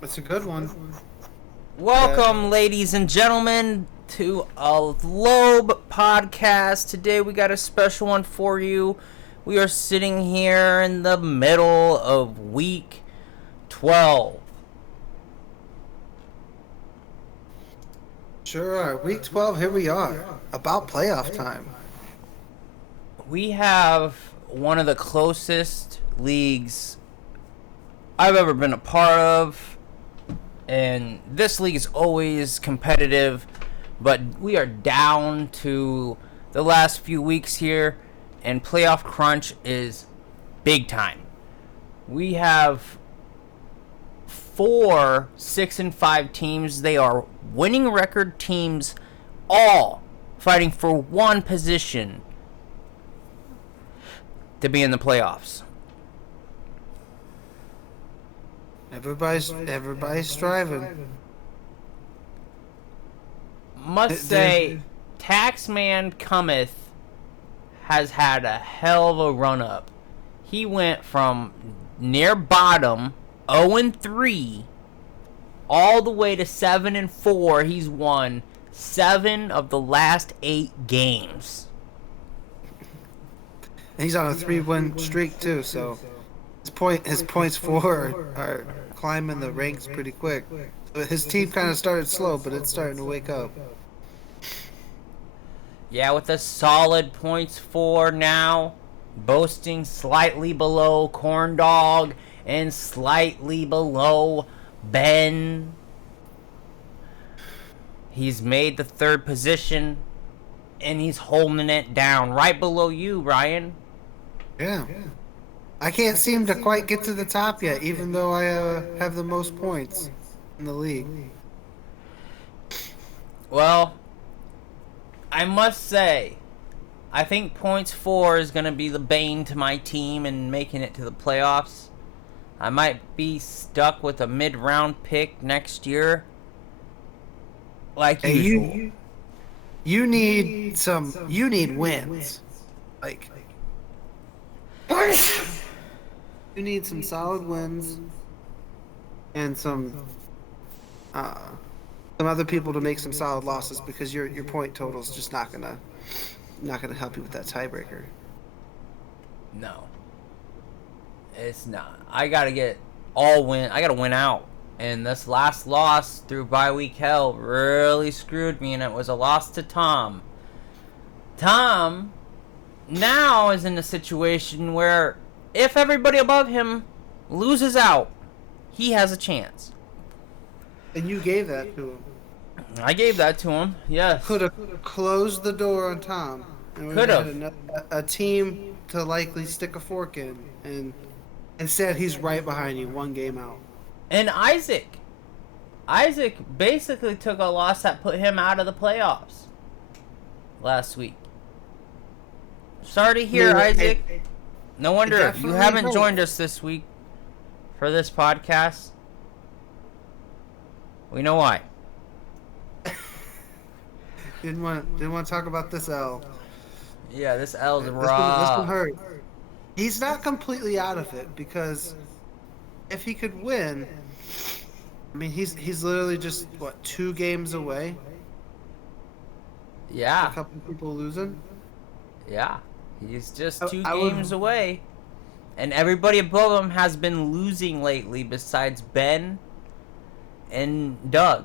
It's a good one. Welcome, ladies and gentlemen, to a Lobe podcast. Today we got a special one for you. We are sitting here in the middle of week 12. Sure are. Week 12, here we are. About playoff time. We have one of the closest leagues I've ever been a part of. And this league is always competitive, but we are down to the last few weeks here, and playoff crunch is big time. We have 4 6-5 teams. They are winning record teams, all fighting for one position to be in the playoffs. Everybody's striving. Must say, Taxman Cometh has had a hell of a run up. He went from near bottom 0-3 all the way to 7-4. He's won 7 of the last 8 games. He's on a 3-win streak too, so his points for are climbing the ranks pretty quick. His team kind of started slow, but it's starting to wake up. Yeah, with a solid points for now, boasting slightly below Corn Dog and slightly below Ben. He's made the 3rd position, and he's holding it down right below you, Ryan. Yeah. I can't seem to quite get to the top yet, even though I have the most points in the league. Well, I must say, I think points 4 is going to be the bane to my team in making it to the playoffs. I might be stuck with a mid-round pick next year, like usual. You need wins. Like, you need some solid wins and some other people to make some solid losses, because your point total is just not gonna help you with that tiebreaker. No, it's not. I gotta get all win. I gotta win out. And this last loss through bye week hell really screwed me, and it was a loss to Tom. Tom now is in a situation where if everybody above him loses out, he has a chance. And you gave that to him. I gave that to him, yes. Could have closed the door on Tom. And Could have. A team to likely stick a fork in, and instead he's right behind you, one game out. And Isaac basically took a loss that put him out of the playoffs last week. Sorry to hear, Isaac. No wonder you haven't joined us this week for this podcast. We know why. Didn't want to talk about this L. Yeah, this L's This rough. one hurt. He's not completely out of it, because if he could win, I mean, he's literally just 2 games away. Yeah. A couple people losing. Yeah. He's just 2 games away. And everybody above him has been losing lately besides Ben and Doug.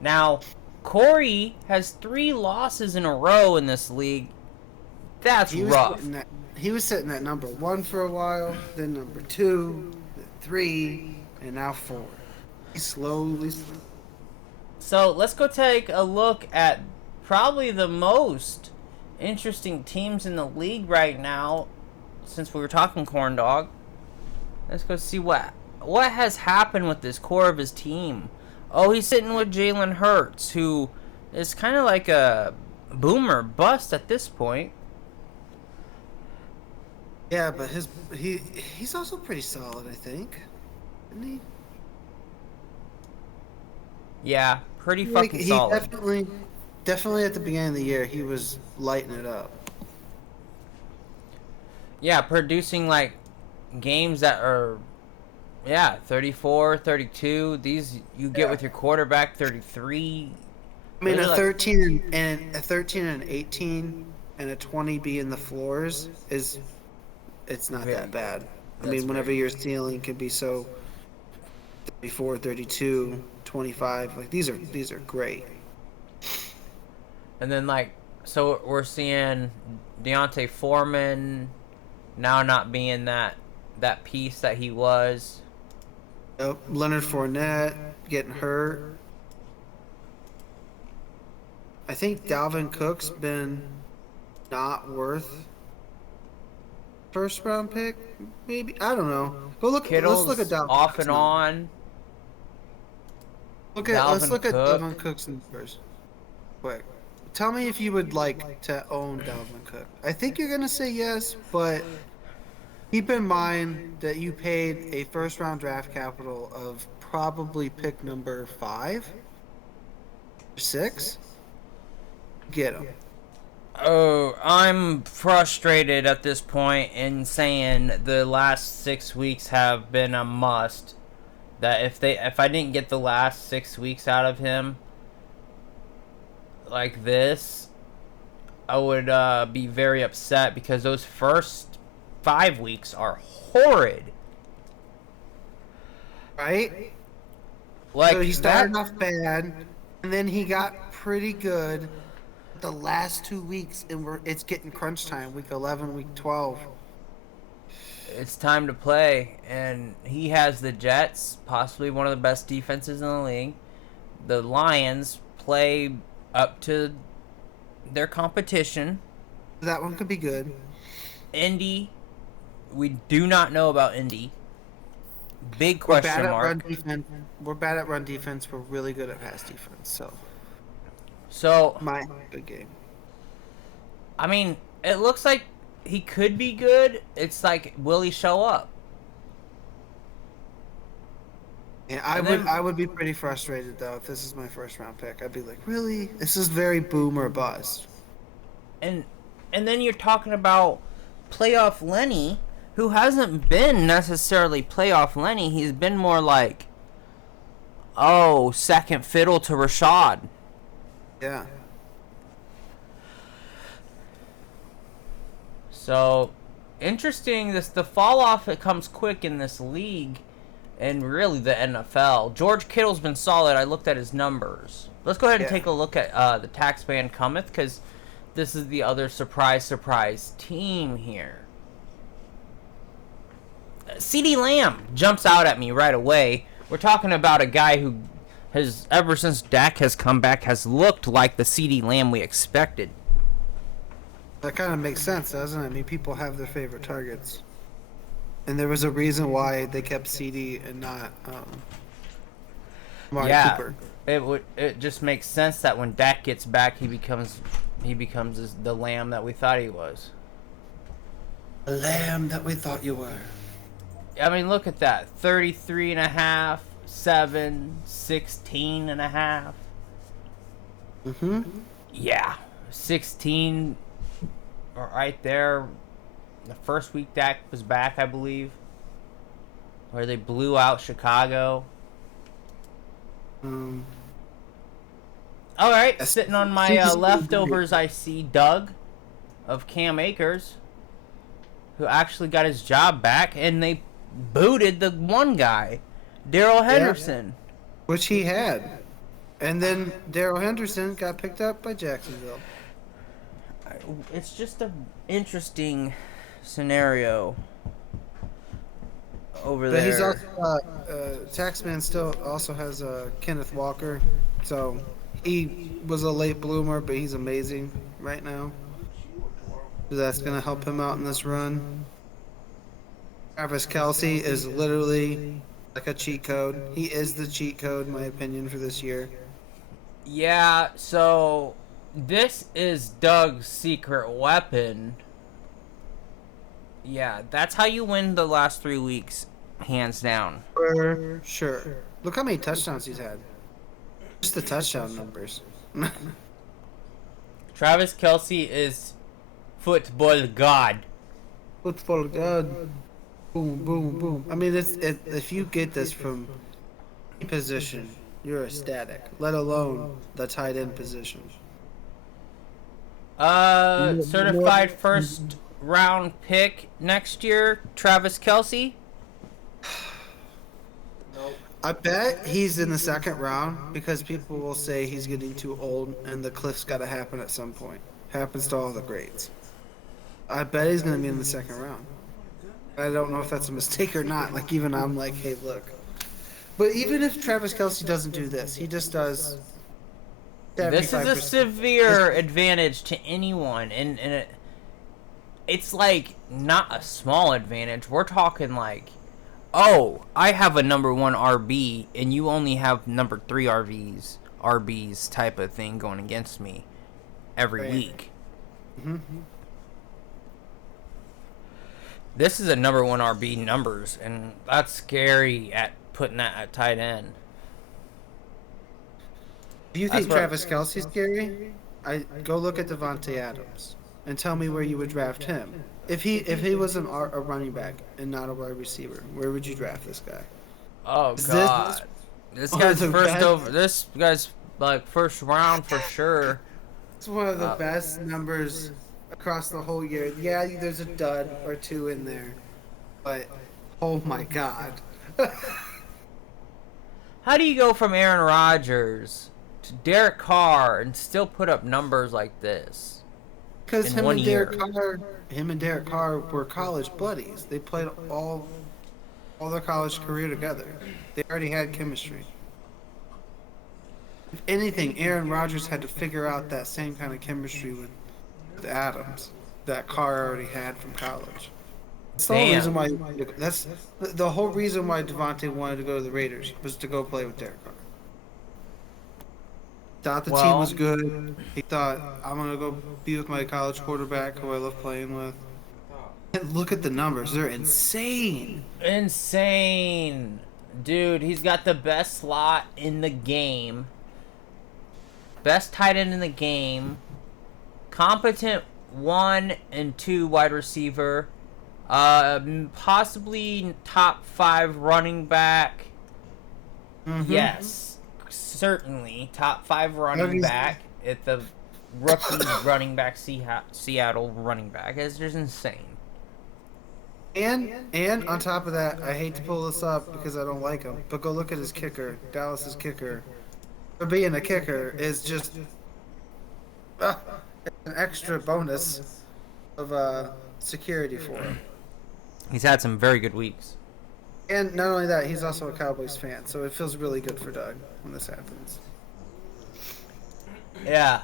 Now, Corey has 3 losses in a row in this league. That's rough. He was sitting at number 1 for a while, then number 2, then 3, and now 4. He's slowly. So let's go take a look at probably the most interesting teams in the league right now, since we were talking Corn Dog. Let's go see what has happened with this core of his team. Oh, he's sitting with Jalen Hurts, who is kind of like a boomer bust at this point. Yeah, but he's also pretty solid, I think. Isn't he? Yeah, pretty fucking solid. Definitely at the beginning of the year, he was lighting it up. Yeah, producing like games that are Yeah, 34, 32. These you get with your quarterback 33. I mean, Those a are like 13 and 18 and a 20 being the floors is it's not very that good. bad. I That's mean, whenever very your good. ceiling can be so 34, 32, 25, like these are great. And then like so we're seeing Deontay Foreman now not being that piece that he was. Yep. Leonard Fournette getting hurt. I think Dalvin Cook's been not worth first round pick. Maybe I don't know. Go look. Let's look at Kittle's Dalvin off Cook's and numbers. on. Let's Dalvin look at Cook. Dalvin Cook's numbers quick. Tell me if you would like to own Dalvin Cook. I think you're gonna say yes, but keep in mind that you paid a first round draft capital of probably pick number 5 or 6. Get him. Oh, I'm frustrated at this point in saying the last 6 weeks have been a must. That if I didn't get the last 6 weeks out of him like this, I would be very upset because those first 5 weeks are horrid. Right? Like So he that. started off bad, and then he got pretty good the last 2 weeks, and it's getting crunch time. Week 11, week 12. It's time to play, and he has the Jets, possibly one of the best defenses in the league. The Lions play up to their competition. That one could be good. Indy, we do not know about Indy. Big We're bad question at run mark. defense. We're bad at run defense. We're really good at pass defense. So So, my good game. I mean, it looks like he could be good. It's like, will he show up? Yeah, And then, I would be pretty frustrated though if this is my first round pick. I'd be like, really? This is very boom or bust. and and then you're talking about playoff Lenny, who hasn't been necessarily playoff Lenny. He's been more like, oh, second fiddle to Rashad. Yeah. So interesting. The fall off, it comes quick in this league, and really the NFL. George Kittle's been solid. I looked at his numbers. Let's go ahead and Yeah. take a look at the Taxman Cometh, because this is the other surprise team here. CeeDee Lamb jumps out at me right away. We're talking about a guy who has, ever since Dak has come back, has looked like the CeeDee Lamb we expected. That kind of makes sense, doesn't it? I mean, people have their favorite targets. And there was a reason why they kept CD and not Amari Yeah, Cooper. it just makes sense that when Dak gets back, he becomes the Lamb that we thought he was. The lamb that we thought you were. I mean, look at that. 33 and a half, 7, 16 and a half. Mm-hmm. Yeah, 16 right there. The first week Dak was back, I believe, where they blew out Chicago. Um, All right, That's- sitting on my seems- leftovers, I see Doug of Cam Akers, who actually got his job back, and they booted the one guy, Daryl Henderson. which he had. And then Daryl Henderson got picked up by Jacksonville. It's just an interesting scenario over But there. he's also Taxman still also has Kenneth Walker, so he was a late bloomer, but he's amazing right now. So that's gonna help him out in this run. Travis Kelsey is literally like a cheat code. He is the cheat code, in my opinion, for this year. Yeah, so this is Doug's secret weapon. Yeah, that's how you win the last 3 weeks, hands down. For sure. Look how many touchdowns he's had. Just the touchdown numbers. Travis Kelsey is football god. Football god. boom, boom, boom. I mean, if you get this from any position, you're ecstatic. Let alone the tight end position. Certified first round pick next year, Travis Kelce. Nope. I bet he's in the second round because people will say he's getting too old and the cliff's got to happen at some point. Happens to all the greats. I bet he's going to be in the second round. I don't know if that's a mistake or not. Like, even I'm like, hey, look. But even if Travis Kelce doesn't do this, he just does. This is a 75%. severe advantage to anyone, and it's like not a small advantage. We're talking like, oh, I have a number 1 RB, and you only have number 3 RBs type of thing going against me every Right. week. Mhm. This is a number 1 RB numbers, and that's scary at putting that at tight end. Do you That's think what- Travis Kelce's scary? I go look at Devontae Adams and tell me where you would draft him. If he was a running back and not a wide receiver, where would you draft this guy? Oh Is God, this one of guy's the first best- over. This guy's like first round for sure. It's one of the best numbers across the whole year. Yeah, there's a dud or two in there, but oh my God. How do you go from Aaron Rodgers to Derek Carr and still put up numbers like this? Because In 1 year. him and Derek Carr were college buddies. They played all their college career together. They already had chemistry. If anything, Aaron Rodgers had to figure out that same kind of chemistry with Adams that Carr already had from college. That's the whole Damn. reason why. That's the whole reason why Devontae wanted to go to the Raiders was to go play with Derek Carr. Thought the team Well- was good. He thought, I'm gonna go be with my college quarterback who I love playing with. And look at the numbers; they're insane. Insane, dude. He's got the best slot in the game. Best tight end in the game. Competent 1 and 2 wide receiver. Possibly top 5 running back. Mhm. Yes, certainly top 5 running he's- back at the rookie running back Seattle running back. It's just insane. And on top of that, I hate to pull this up because I don't like him, but go look at his kicker. Dallas's kicker, for being a kicker, is just an extra bonus of security for him. He's had some very good weeks. And not only that, he's also a Cowboys fan, so it feels really good for Doug when this happens. Yeah,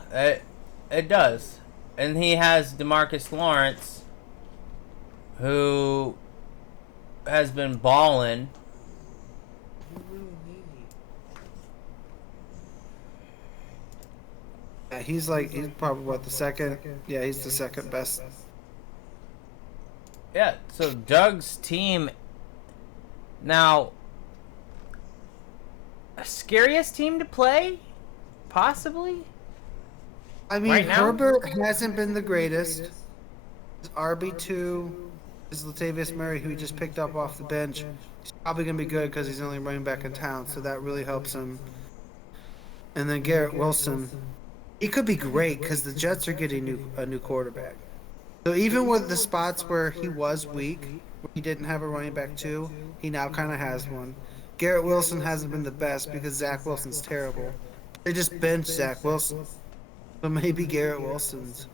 it does. And he has DeMarcus Lawrence, who has been balling. Yeah, he's probably what, the second? Yeah, he's the second best. Yeah, so Doug's team now, scariest team to play, possibly. I mean, Right now? Herbert hasn't been the greatest. His RB2 is Latavius Murray, who he just picked up off the bench. He's probably going to be good because he's the only running back in town, so that really helps him. And then Garrett Wilson, he could be great because the Jets are getting a new quarterback. So even with the spots where he was weak, where he didn't have a running back too, he now kind of has one. Garrett Wilson hasn't been the best because Zach Wilson's terrible. They just benched Zach Wilson. So maybe Garrett Wilson's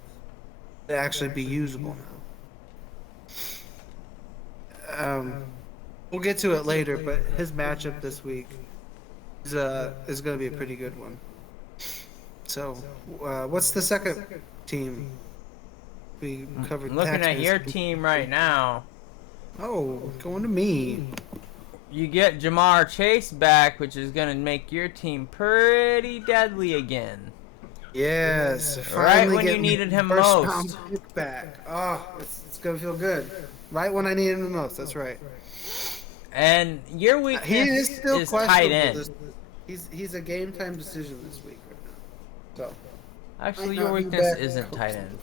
to actually be usable now. We'll get to it later, but his matchup this week is going to be a pretty good one. So, what's the second team? We covered. I'm looking at Texans. your team right now. Oh, going to me. You get Jamar Chase back, which is going to make your team pretty deadly again. Yes, Right finally when you getting needed him first most. round pick back. Oh, it's going to feel good. Right when I need him the most. That's right. And your He weakness is still is questionable. tight end. He's a game time decision this week right now. So Actually, might your not be weakness bad. isn't tight end.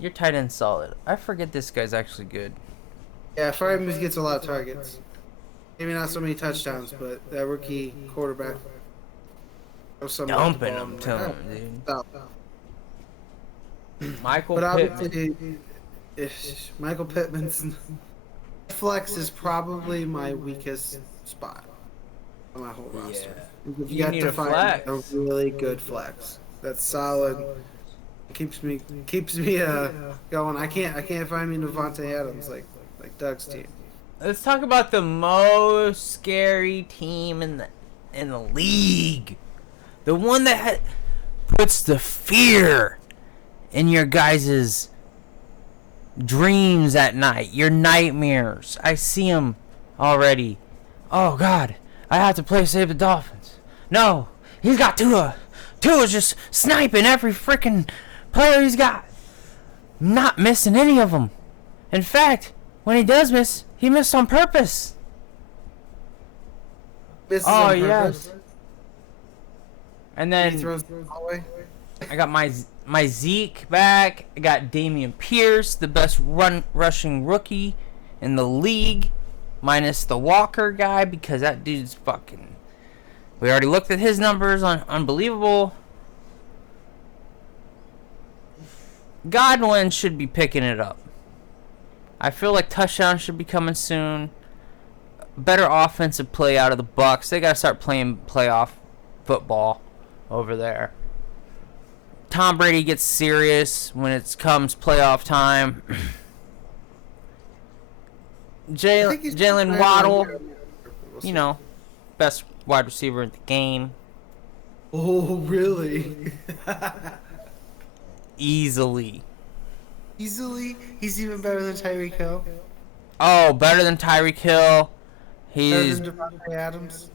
Your tight end's solid. I forget this guy's actually good. Yeah, Freiermuth gets a lot of targets. Maybe not so many touchdowns, but that rookie quarterback knows something about the Dumping ball. them I'm to like, him, dude. stop. Michael But Pittman. obviously, Michael Pittman's flex is probably my weakest spot on my whole roster. If You got need to a find flex. a really good flex that's solid, keeps me going. I can't find me Devontae Adams like Doug's team. Let's talk about the most scary team in the league. The one that puts the fear in your guys' dreams at night, your nightmares. I see them already. Oh God, I have to play save the Dolphins. No, he's got Tua. Tua's just sniping every freaking player he's got, not missing any of them. In fact, when he does miss, he missed on purpose. Misses Oh on yes. purpose. And He then throws the ball away. I got my Zeke back. I got Damian Pierce, the best rushing rookie in the league, minus the Walker guy because that dude's fucking. We already looked at his numbers on unbelievable. Godwin should be picking it up. I feel like touchdowns should be coming soon. Better offensive play out of the Bucks. They gotta start playing playoff football over there. Tom Brady gets serious when it comes playoff time. Jalen Waddle, you know, best wide receiver in the game. Oh, really? Easily. Easily? He's even better than Tyreek Hill? Oh, better than Tyreek Hill. Better He's. than Devontae Adams?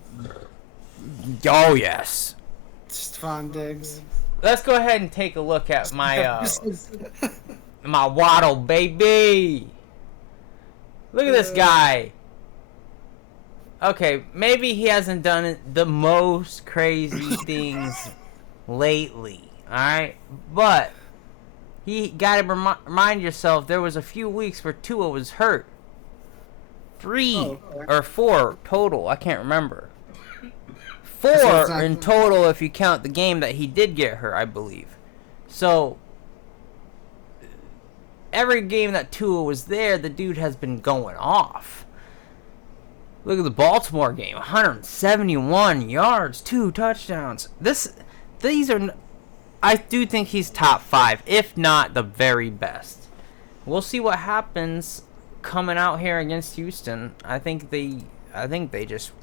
Oh, yes. Stephon Diggs? Let's go ahead and take a look at my my Waddle, baby. Look at this guy. Okay, maybe he hasn't done the most crazy things lately, alright? But he gotta remind yourself there was a few weeks where Tua was hurt. 3 or 4 total, I can't remember. 4 in total if you count the game that he did get hurt, I believe. So every game that Tua was there, the dude has been going off. Look at the Baltimore game, 171 yards, 2 touchdowns. These are, I do think he's top 5, if not the very best. We'll see what happens coming out here against Houston. I think they just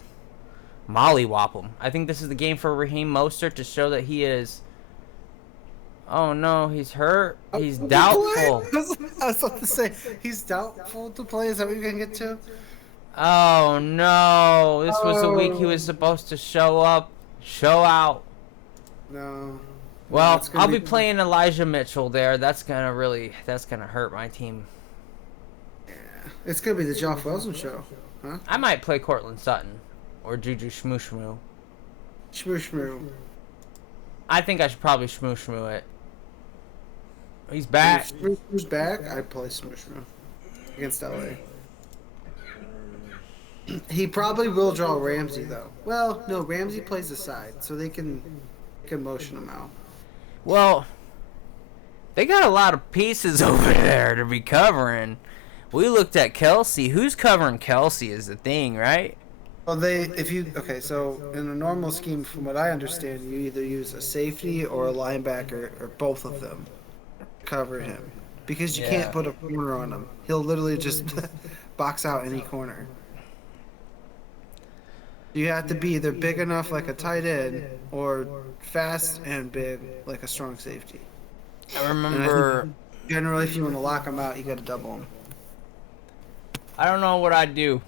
mollywop him. I think this is the game for Raheem Mostert to show that he is. Oh no, he's hurt. He's doubtful. I was about to say, he's doubtful to play. Is that what you're going to get to? Oh no, this was the week he was supposed to show up, show out. No. Well, I'll be playing Elijah Mitchell there. That's gonna hurt my team. Yeah. It's going to be the Josh Wilson show. Huh? I might play Cortland Sutton or Juju Shmoo. Shmoo. I think I should probably Shmoo it. He's back. If Shmoo's back, I play Shmoo against LA. He probably will draw Ramsey though. Well, no, Ramsey plays the side, so they can motion him out. Well, they got a lot of pieces over there to be covering. We looked at Kelsey. Who's covering Kelsey is the thing, right? Well, so in a normal scheme, from what I understand, you either use a safety or a linebacker or both of them to cover him. Because you can't put a corner on him. He'll literally just box out any corner. You have to be either big enough like a tight end or fast and big like a strong safety. I remember. Generally, if you want to lock him out, you got to double him. I don't know what I'd do.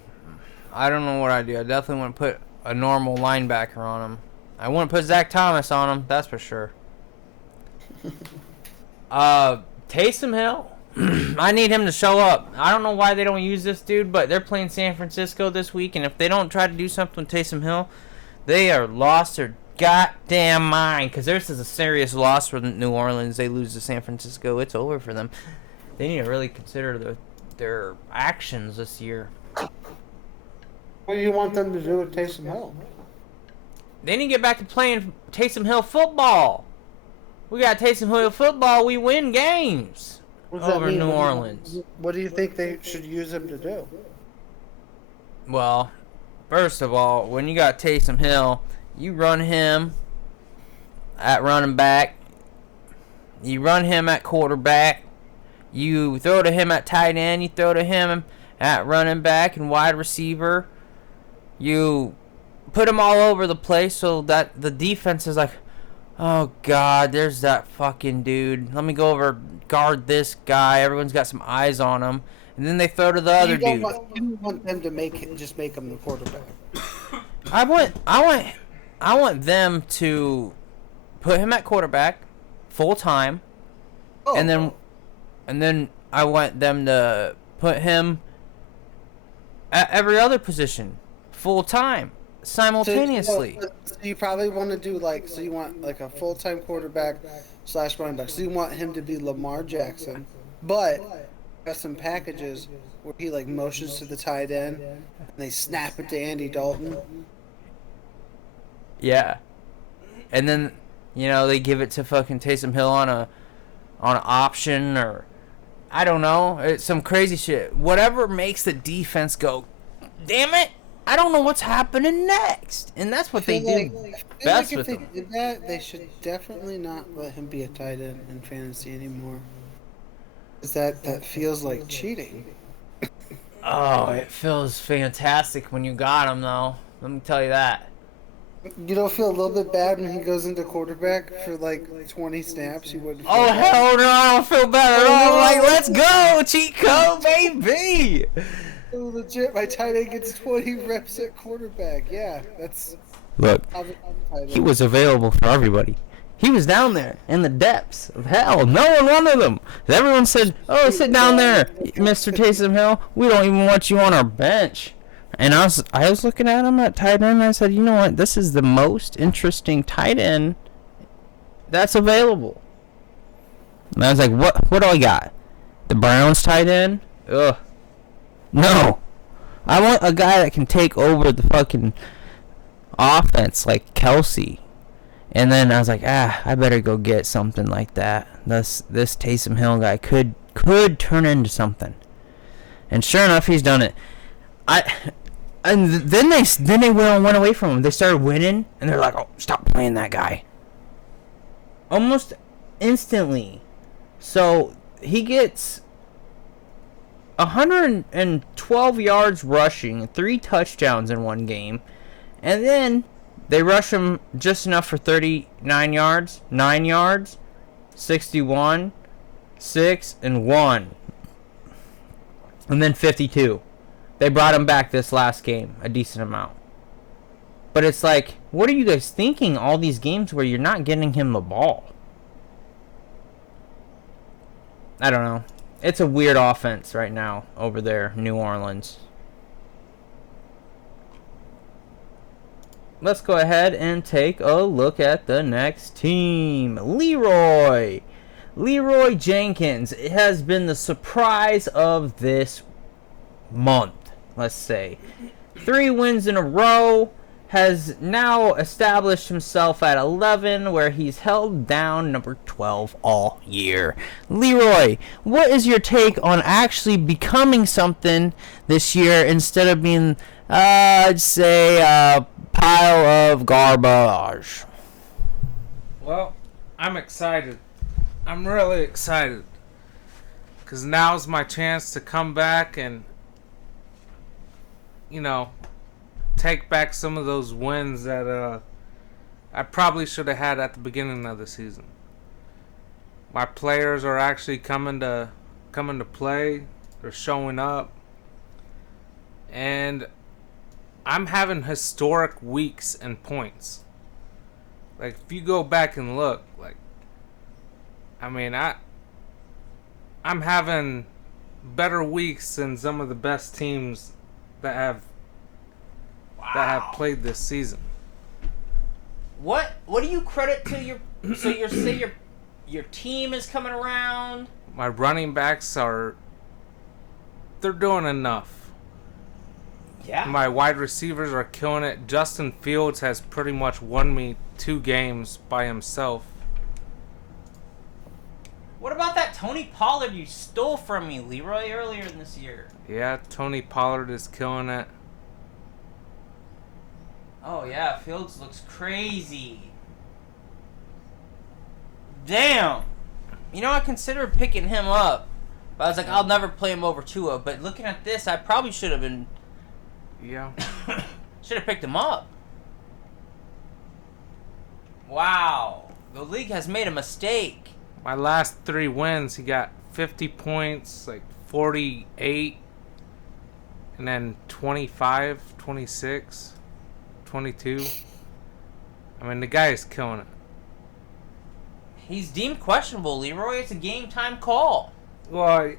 I definitely wouldn't put a normal linebacker on him. I wouldn't put Zach Thomas on him, that's for sure. Taysom Hill. I need him to show up. I don't know why they don't use this dude, but they're playing San Francisco this week, and if they don't try to do something with Taysom Hill, they are lost their goddamn mind, because this is a serious loss for New Orleans. They lose to San Francisco. It's over for them. They need to really consider their actions this year. What do you want them to do with Taysom Hill? They need to get back to playing Taysom Hill football. We got Taysom Hill football. We win games over New Orleans. What do you think they should use him to do? Well, first of all, when you got Taysom Hill, you run him at running back. You run him at quarterback. You throw to him at tight end. You throw to him at running back and wide receiver. You put him all over the place so that the defense is like, oh, God, there's that fucking dude. Let me go over guard this guy. Everyone's got some eyes on him. And then they throw to the other dude. You don't want them to make him the quarterback. I want them to put him at quarterback full time. Oh. And then I want them to put him at every other position full time simultaneously. So you probably want to do so you want like a full-time quarterback / running back. So you want him to be Lamar Jackson, but got some packages where he motions to the tight end and they snap it to Andy Dalton. Yeah. And then, they give it to fucking Taysom Hill on an option, or I don't know, it's some crazy shit. Whatever makes the defense go, damn it, I don't know what's happening next. And that's what they do best with him. If they did that, they should definitely not let him be a tight end in fantasy anymore. Because that feels like cheating. Oh, it feels fantastic when you got him, though. Let me tell you that. You don't feel a little bit bad when he goes into quarterback for 20 snaps? You wouldn't. Oh, hell no, I don't feel bad at all. Let's go, cheat code, baby. Legit, my tight end gets 20 reps at quarterback. Yeah, that's. Look, he was available for everybody. He was down there in the depths of hell. No one wanted him. Everyone said, "Oh, sit down there, Mr. Taysom Hill. We don't even want you on our bench." And I was looking at him at tight end, and I said, "You know what? This is the most interesting tight end that's available." And I was like, "What do I got? The Browns tight end? Ugh. No. I want a guy that can take over the fucking offense like Kelsey." And then I was like, I better go get something like that. This Taysom Hill guy could turn into something. And sure enough, he's done it. And then they went away from him. They started winning, and they're like, "Oh, stop playing that guy." Almost instantly. So he gets 112 yards rushing, 3 touchdowns in one game, and then they rush him just enough for 39 yards, 9 yards, 61, 6, and 1. And then 52. They brought him back this last game, a decent amount. But it's like, what are you guys thinking all these games where you're not getting him the ball? I don't know. It's a weird offense right now over there, New Orleans. Let's go ahead and take a look at the next team. Leroy Jenkins has been the surprise of this month, let's say. 3 wins in a row, has now established himself at 11, where he's held down number 12 all year. Leroy, what is your take on actually becoming something this year instead of being, I'd say, a pile of garbage? Well, I'm excited. I'm really excited. Because now's my chance to come back and, take back some of those wins that I probably should have had at the beginning of the season. My players are actually coming to play. They're showing up. And I'm having historic weeks and points. If you go back and look, I'm having better weeks than some of the best teams that have played this season. What do you credit to your your team is coming around? My running backs are they're doing enough. Yeah. My wide receivers are killing it. Justin Fields has pretty much won me 2 games by himself. What about that Tony Pollard you stole from me, Leroy, earlier in this year? Yeah, Tony Pollard is killing it. Oh, yeah, Fields looks crazy. Damn. You know, I considered picking him up. But I was like, I'll never play him over Tua. But looking at this, I probably should have been... Yeah. should have picked him up. Wow. The league has made a mistake. My last 3 wins, he got 50 points, like 48, and then 25, 26, 22. I mean, the guy is killing it. He's deemed questionable, Leroy. It's a game time call. Well,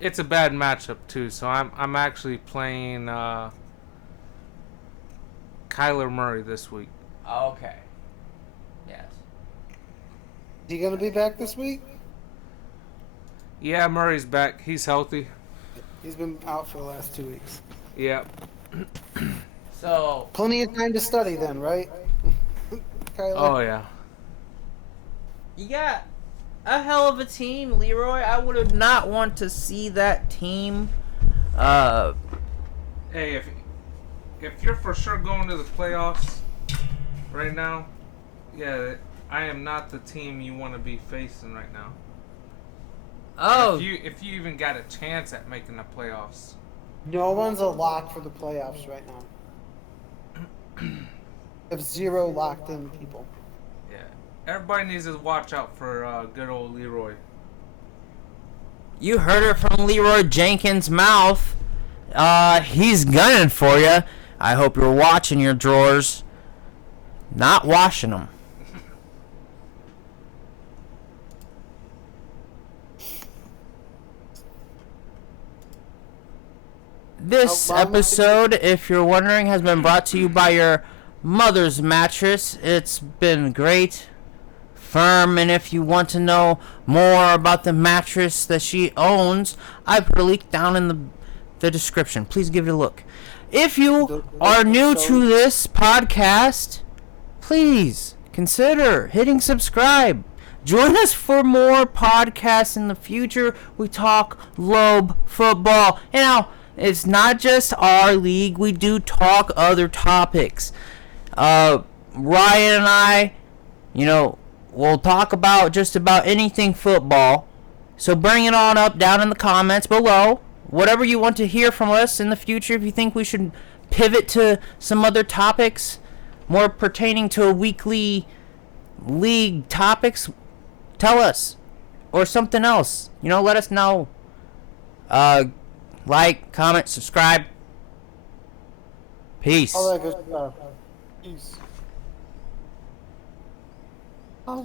it's a bad matchup too. So I'm actually playing Kyler Murray this week. Okay. Yes. Is he gonna be back this week? Yeah, Murray's back. He's healthy. He's been out for the last 2 weeks. Yeah. So, Plenty of time to study then, right? Kyler? Oh yeah. you got a hell of a team, Leroy. I would not want to see that team. Hey, if you're for sure going to the playoffs right now, yeah, I am not the team you want to be facing right now. Oh, If you even got a chance at making the playoffs. No one's a lock for the playoffs right now. Have 0 locked in people. Yeah. Everybody needs to watch out for good old Leroy. you heard it from Leroy Jenkins' mouth. He's gunning for you. I hope you're watching your drawers, not washing them. This episode, if you're wondering, has been brought to you by your mother's mattress. It's been great, firm, and if you want to know more about the mattress that she owns, I put a link down in the description. Please give it a look. If you are new to this podcast, please consider hitting subscribe. Join us for more podcasts in the future. We talk Lobe football. You know, it's not just our league. We do talk other topics. Ryan and I, we'll talk about just about anything football. So bring it on up down in the comments below. Whatever you want to hear from us in the future. If you think we should pivot to some other topics more pertaining to weekly league topics, tell us. Or something else. Let us know. Like, comment, subscribe. Peace. All that good stuff. Peace.